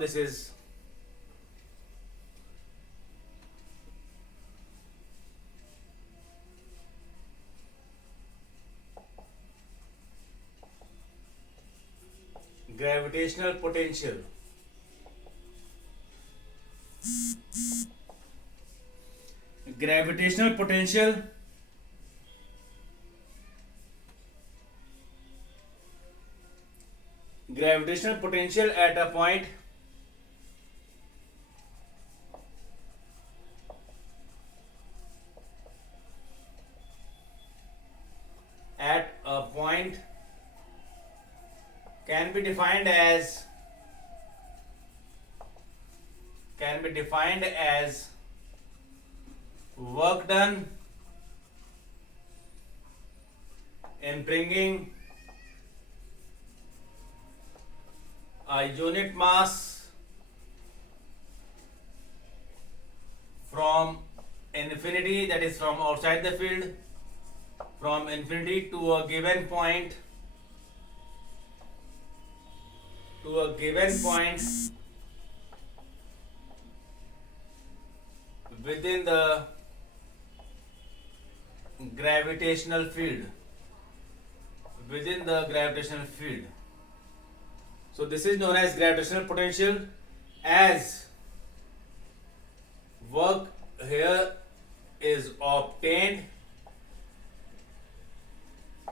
this is gravitational potential. Gravitational potential at a point can be defined as work done in bringing a unit mass from infinity, that is from outside the field, from infinity to a given point, within the gravitational field. So this is known as gravitational potential, as work here is obtained,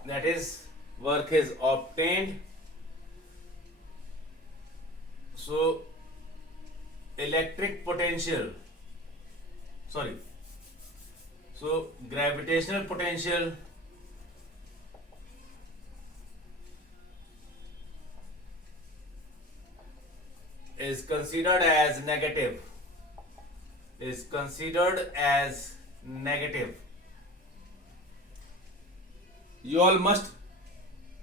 that is work is obtained. So gravitational potential is considered as negative. You all must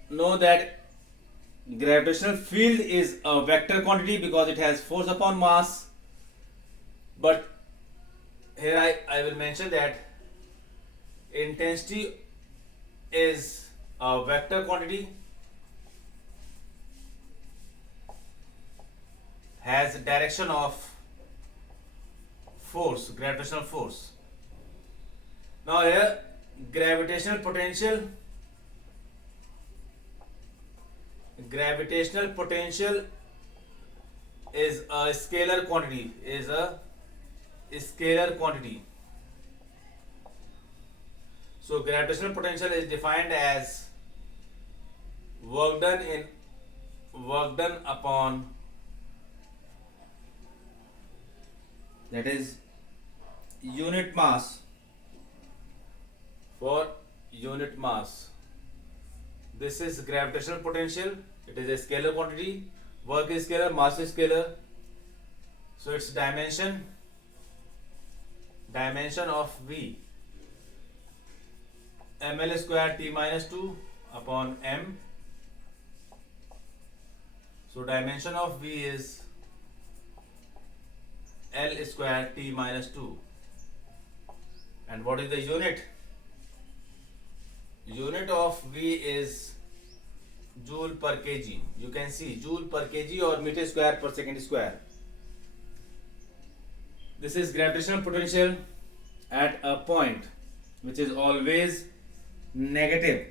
know that gravitational field is a vector quantity because it has force upon mass, but here I will mention that intensity is a vector quantity, has direction of force, gravitational force. Now here gravitational potential is a scalar quantity, So gravitational potential is defined as work done upon, that is unit mass, for unit mass. This is gravitational potential. It is a scalar quantity. Work is scalar, mass is scalar. So its dimension of V, ml square t minus 2 upon m. So dimension of V is L square t minus 2. And what is the unit? Unit of V is joule per kg. You can see joule per kg or meter square per second square. This is gravitational potential at a point which is always negative.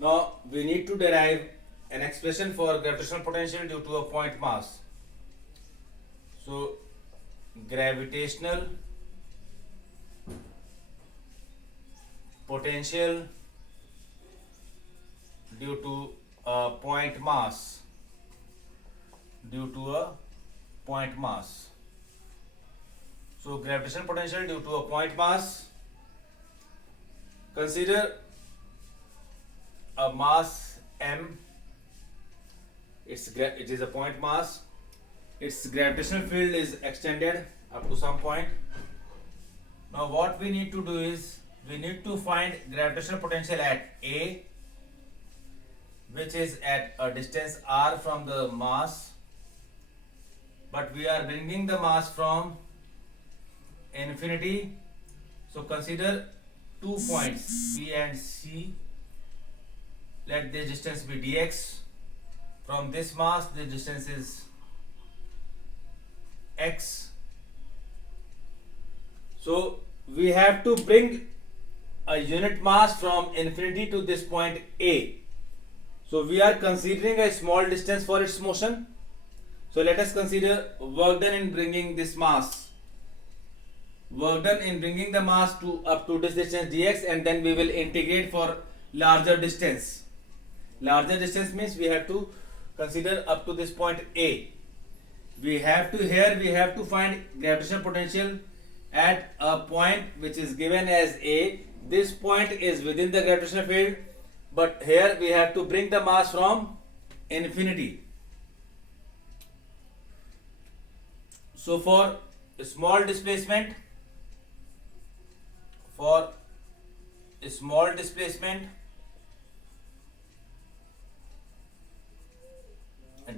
Now we need to derive an expression for gravitational potential due to a point mass. So gravitational potential due to a point mass. So gravitational potential due to a point mass. Consider a mass m. It is a point mass. Its gravitational field is extended up to some point. Now what we need to do is we need to find gravitational potential at A, which is at a distance r from the mass, but we are bringing the mass from infinity. So consider 2 points B and C. Let this distance be dx. From this mass, the distance is x. So we have to bring a unit mass from infinity to this point A. So we are considering a small distance for its motion. So let us consider work done in bringing this mass. Work done in bringing the mass to up to this distance dx, and then we will integrate for larger distance. Larger distance means we have to consider up to this point A. We have to find gravitational potential at a point which is given as A. This point is within the gravitational field, but here we have to bring the mass from infinity. So for a small displacement,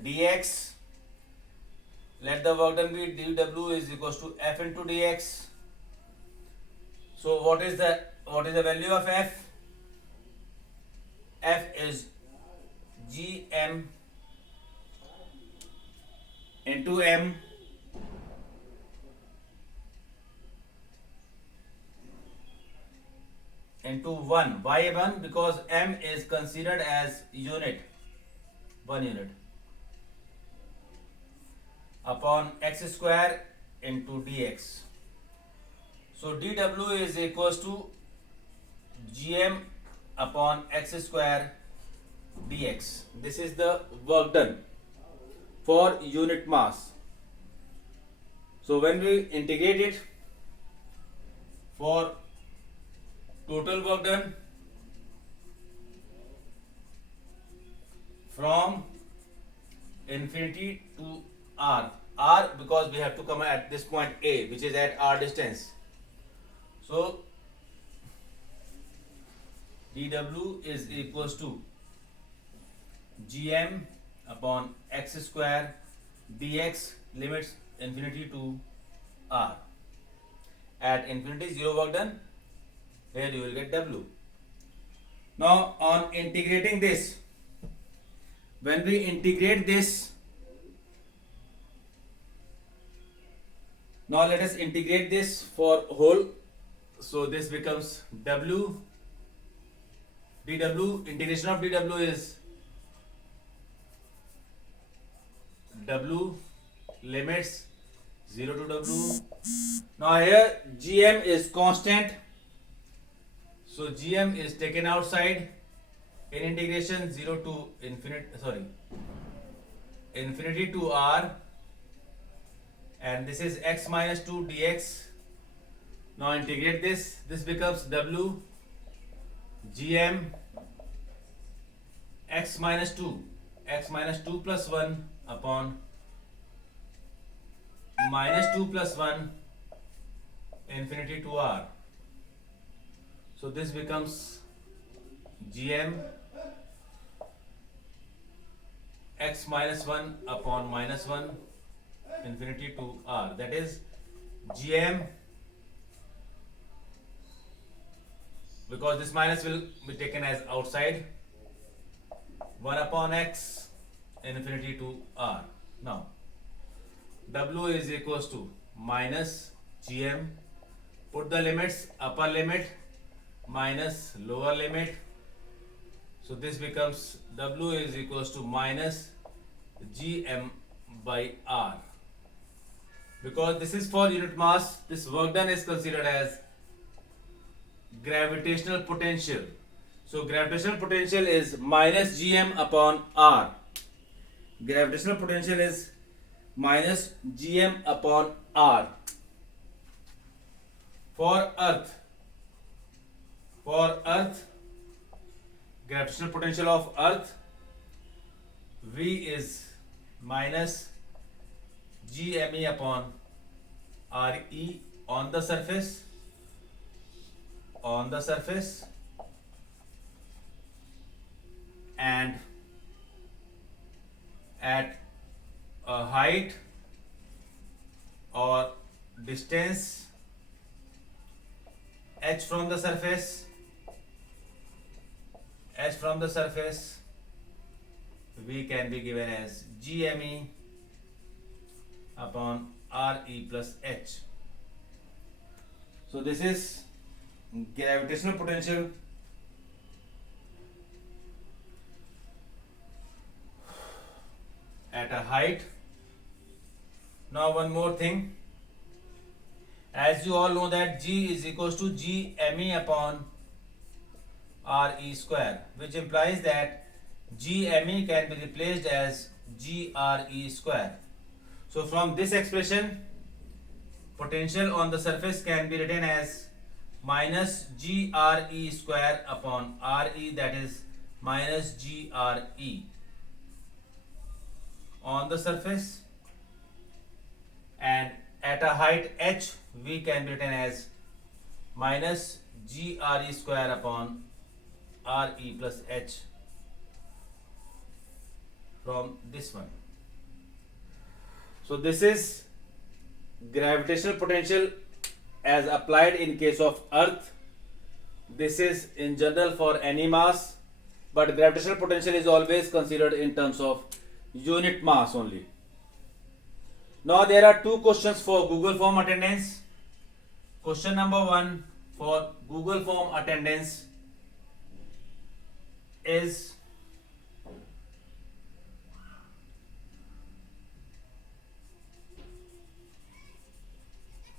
dx, let the work done be dw is equals to f into dx. So what is the value of f? F is gm into m into 1. Why 1? Because m is considered as unit, 1 unit, upon x square into dx. So dw is equals to gm upon x square dx. This is the work done for unit mass. So when we integrate it for total work done from infinity to r because we have to come at this point A, which is at r distance. So dw is equals to gm upon x square dx, limits infinity to r. At infinity, 0 work done. Here you will get w. Now on integrating this, when we integrate this, now let us integrate this for whole. So this becomes w dw. Integration of dw is w limits 0 to w. Now here gm is constant, so gm is taken outside in integration 0 to infinity to r, and this is x minus 2 dx. Now integrate this becomes w gm x minus 2 plus 1 upon minus 2 plus 1 infinity to r. So this becomes gm x minus 1 upon minus 1 infinity to r, that is gm, because this minus will be taken as outside, 1 upon x infinity to r. Now w is equals to minus gm, put the limits, upper limit minus lower limit, so this becomes w is equals to minus gm by r. Because this is for unit mass, this work done is considered as gravitational potential. So gravitational potential is minus gm upon r. Gravitational potential is minus gm upon r. For earth, gravitational potential of earth, v is minus gme upon re on the surface, and at a height or distance h from the surface, V can be given as GME upon RE plus H. So this is gravitational potential at a height. Now one more thing, as you all know that G is equals to GME upon RE square, which implies that GME can be replaced as GRE square. So from this expression, potential on the surface can be written as minus GRE square upon RE, that is minus GRE on the surface, and at a height h V can be written as minus GRE square upon RE plus H from this one. So this is gravitational potential as applied in case of Earth. This is in general for any mass, but gravitational potential is always considered in terms of unit mass only. Now there are two questions for Google Form attendance. Question number 1 for Google Form attendance is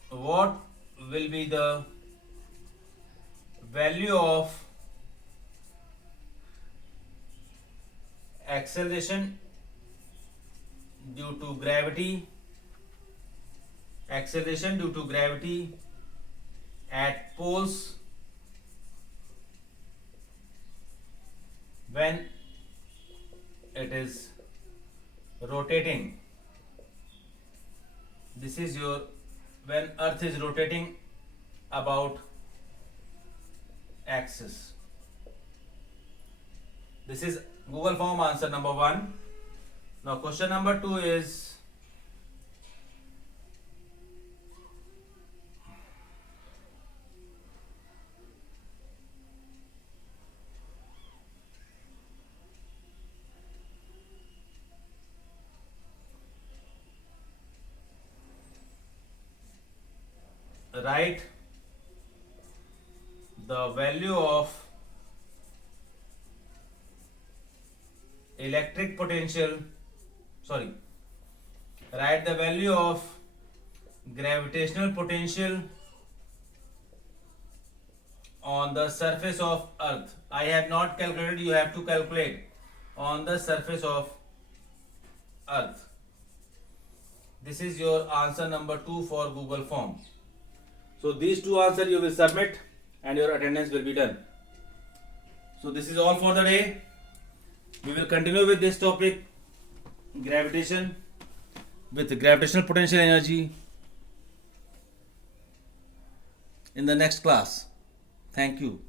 what will be the value of acceleration due to gravity at poles when it is rotating. This is your when Earth is rotating about axis. This is Google Form answer number 1. Now question number 2 is write the value of electric potential, write the value of gravitational potential on the surface of Earth. I have not calculated, you have to calculate on the surface of Earth. This is your answer number 2 for Google Form. So these two answers you will submit and your attendance will be done. So this is all for the day. We will continue with this topic, gravitation, with gravitational potential energy in the next class. Thank you.